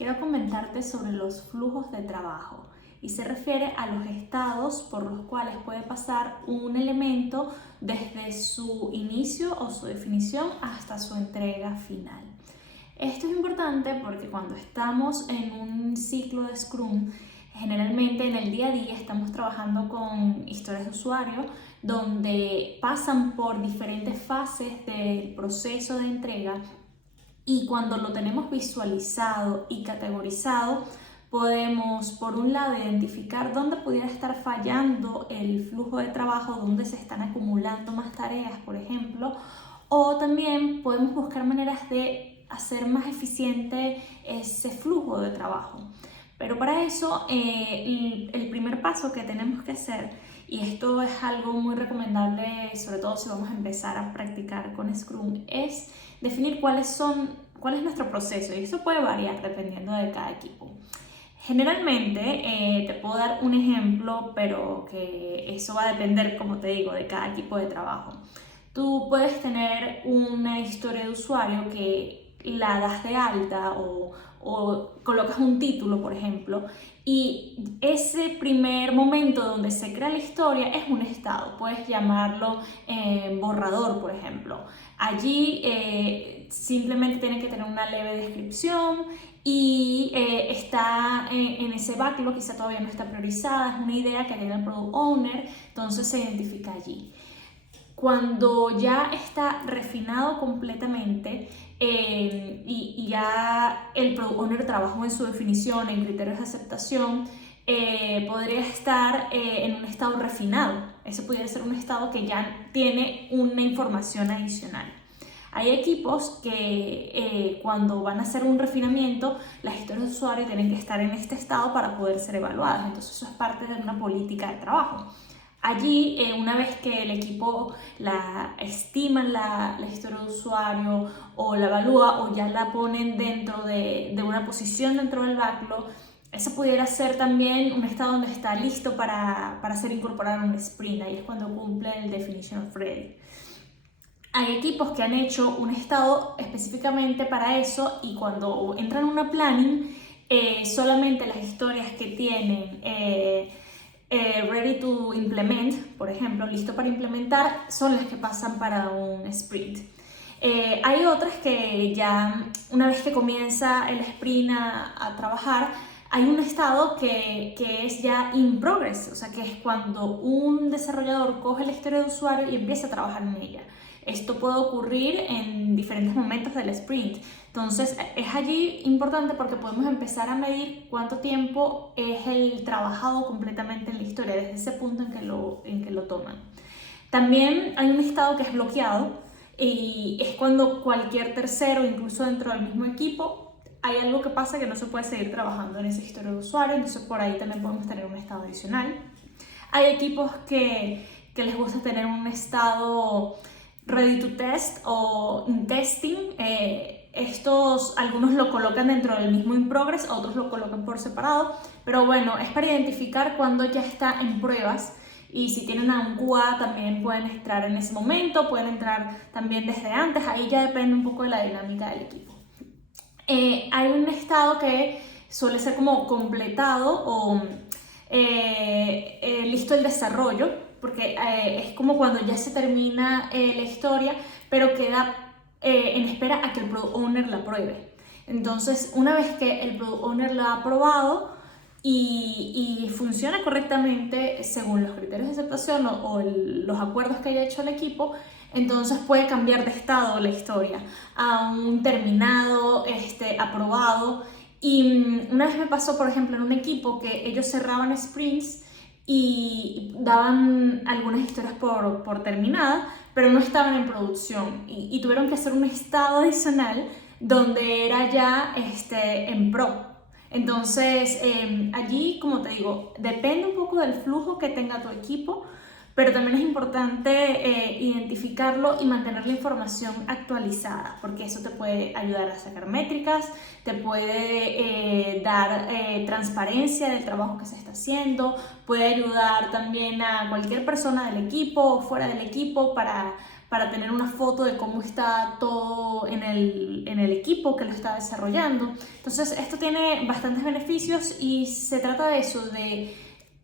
quiero comentarte sobre los flujos de trabajo y se refiere a los estados por los cuales puede pasar un elemento desde su inicio o su definición hasta su entrega final. Esto es importante porque cuando estamos en un ciclo de Scrum, generalmente en el día a día estamos trabajando con historias de usuario donde pasan por diferentes fases del proceso de entrega, y cuando lo tenemos visualizado y categorizado, podemos por un lado identificar dónde pudiera estar fallando el flujo de trabajo, dónde se están acumulando más tareas, por ejemplo, o también podemos buscar maneras de hacer más eficiente ese flujo de trabajo. Pero para eso, el primer paso que tenemos que hacer, y esto es algo muy recomendable, sobre todo si vamos a empezar a practicar con Scrum, es definir cuál es nuestro proceso, y esto puede variar dependiendo de cada equipo. Generalmente, te puedo dar un ejemplo, pero que eso va a depender, como te digo, de cada equipo de trabajo. Tú puedes tener una historia de usuario que la das de alta o colocas un título, por ejemplo, y ese primer momento donde se crea la historia es un estado. Puedes llamarlo borrador, por ejemplo. Allí simplemente tiene que tener una leve descripción y está en ese backlog, quizá todavía no está priorizada, es una idea que tiene el product owner, entonces se identifica allí. Cuando ya está refinado completamente y ya el product owner trabajó en su definición, en criterios de aceptación, podría estar en un estado refinado. Ese podría ser un estado que ya tiene una información adicional. Hay equipos que cuando van a hacer un refinamiento, las historias de usuario tienen que estar en este estado para poder ser evaluadas. Entonces eso es parte de una política de trabajo. Allí, una vez que el equipo la estima la historia de usuario o la evalúa o ya la ponen dentro de una posición dentro del backlog, eso pudiera ser también un estado donde está listo para ser incorporado en un sprint. Ahí es cuando cumple el definition of ready. Hay equipos que han hecho un estado específicamente para eso, y cuando entran en una planning, solamente las historias que tienen ready to implement, por ejemplo, listo para implementar, son las que pasan para un sprint. Hay otras que ya una vez que comienza el sprint a trabajar, hay un estado que es ya in progress, o sea que es cuando un desarrollador coge la historia de usuario y empieza a trabajar en ella. Esto puede ocurrir en diferentes momentos del sprint. Entonces es allí importante porque podemos empezar a medir cuánto tiempo es el trabajado completamente en la historia, desde ese punto en que lo toman. También hay un estado que es bloqueado, y es cuando cualquier tercero, incluso dentro del mismo equipo, hay algo que pasa que no se puede seguir trabajando en esa historia de usuario, entonces por ahí también podemos tener un estado adicional. Hay equipos que les gusta tener un estado ready to test o in testing. Algunos lo colocan dentro del mismo in progress, otros lo colocan por separado, pero bueno, es para identificar cuando ya está en pruebas. Y si tienen a un QA también pueden entrar en ese momento, pueden entrar también desde antes, ahí ya depende un poco de la dinámica del equipo. Hay un estado que suele ser como completado o listo el desarrollo, porque es como cuando ya se termina la historia, pero queda en espera a que el product owner la apruebe. Entonces, una vez que el product owner la ha aprobado y funciona correctamente según los criterios de aceptación o los acuerdos que haya hecho el equipo, entonces puede cambiar de estado la historia a un terminado, aprobado. Y una vez me pasó, por ejemplo, en un equipo que ellos cerraban sprints y daban algunas historias por terminadas, pero no estaban en producción y tuvieron que hacer un estado adicional donde era ya en pro. Entonces, allí, como te digo, depende un poco del flujo que tenga tu equipo, pero también es importante identificarlo y mantener la información actualizada, porque eso te puede ayudar a sacar métricas, te puede dar transparencia del trabajo que se está haciendo, puede ayudar también a cualquier persona del equipo o fuera del equipo para para tener una foto de cómo está todo en el equipo que lo está desarrollando. Entonces esto tiene bastantes beneficios y se trata de eso, de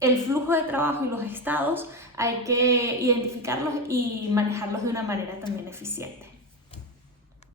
el flujo de trabajo y los estados hay que identificarlos y manejarlos de una manera también eficiente.